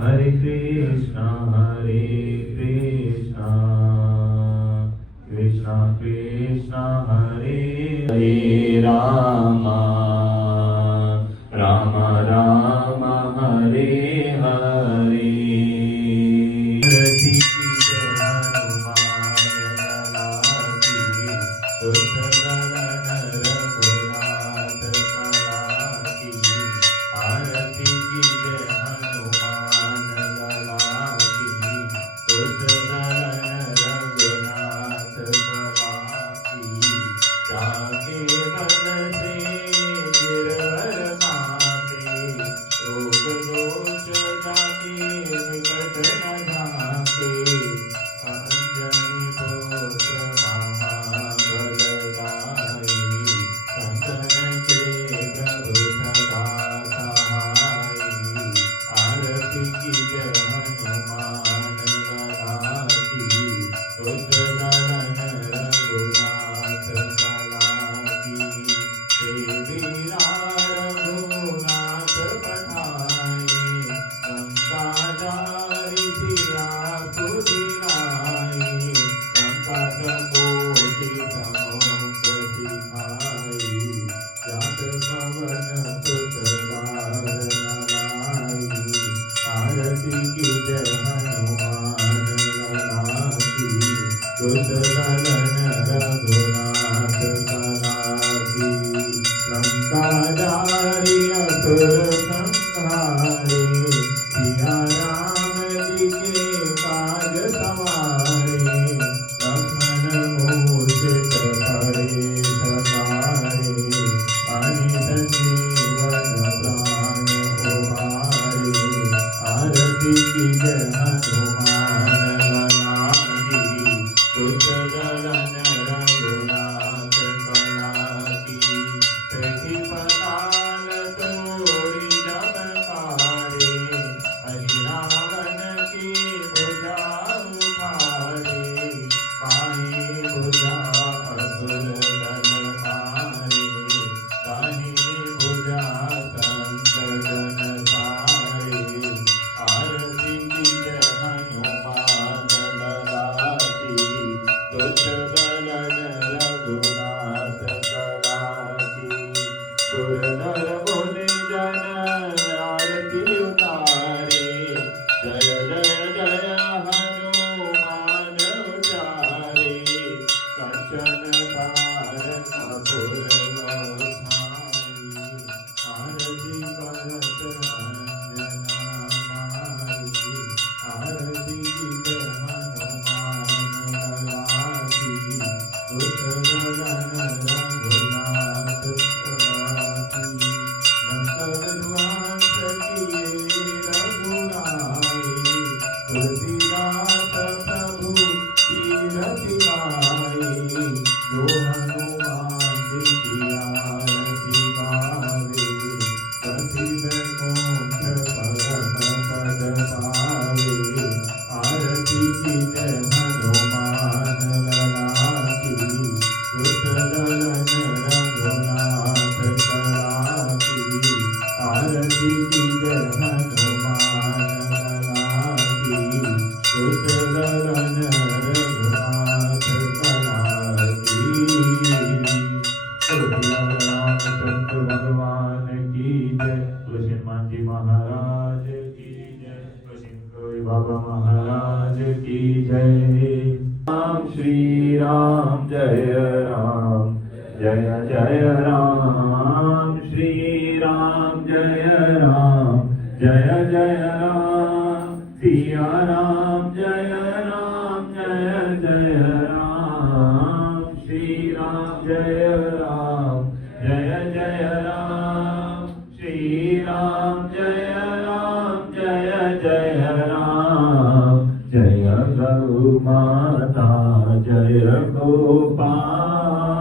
Hare Krishna, Krishna Krishna, Hare Hare Rama, Rama Rama, Hare Hare. Rati ki jai Hanuman lala ki, Uttaralan Raghunath kala ki. आरती की जय हनुमान लला की, उद्धरण रघुनाथ कला की। जाके बल से गिरवर माते, रोग दोष जाके निकट न जाके। अंजनी पुत्र महाबलदाई, संतन के प्रभु सदा सहाय। आरती की जय हनुमान लला की, उद्धरण रघुनाथ कला की। देवी रघुनाथ पठाए, लंका जारि सिया सुदिनाए। लंका जपोति समुद्र सिधाई, जात पवन सुत बार नलाई। आरती की जय हनुमान लला की, उद्धरण रघुनाथ कला की। लंका जारि असुर संहारे, सिया राम जी के काज सवारे। लक्ष्मण मूर्छित पड़े सवारे, अनित जीवन प्राण उबारे। आरती की जय हनुमान लला की, उद्धरण रघुनाथ कला की। पृथ्वी पाताल तोड़ी जब कारे, रावण की भुजा उखाड़े। बाई भुजा असुर दल मारे, दाहिनी भुजा संत जन सारे। आरती की जय हनुमान लला की, उद्धरण रघुनाथ कला की। सुर नर मुनि जन आरती उतारे, जय जय जय हनुमान उचारे। कंचन थार कपूर लोधाई, आरती करत अंजना माई। आरती की जय हनुमान लला की, उद्धरण रघुनाथ कला की। मंगल ध्वंस किए रघुराई, तुलसीदास प्रभु तीरथ गाई। जो हनुमान जी की आरती गावे, कति वैकुंठ परम पद पावे। आरती की जय हनुमान लला की, उद्धरण रघुनाथ कला की। आरती की जय हनुमान लला की, उद्धरण रघुनाथ कला की। रामचंद्र भगवान की जय। तुलसी हनुमान जी महाराज की जय। तुलसी बाबा महाराज की जय। राम श्री राम जय राम, जय जय राम श्री राम जय राम, जय जय राम सिया राम जय राम, जय जय राम श्री राम जय राम, जय जय राम श्री राम जय राम, जय जय राम। जय गौ माता जय गोपाल,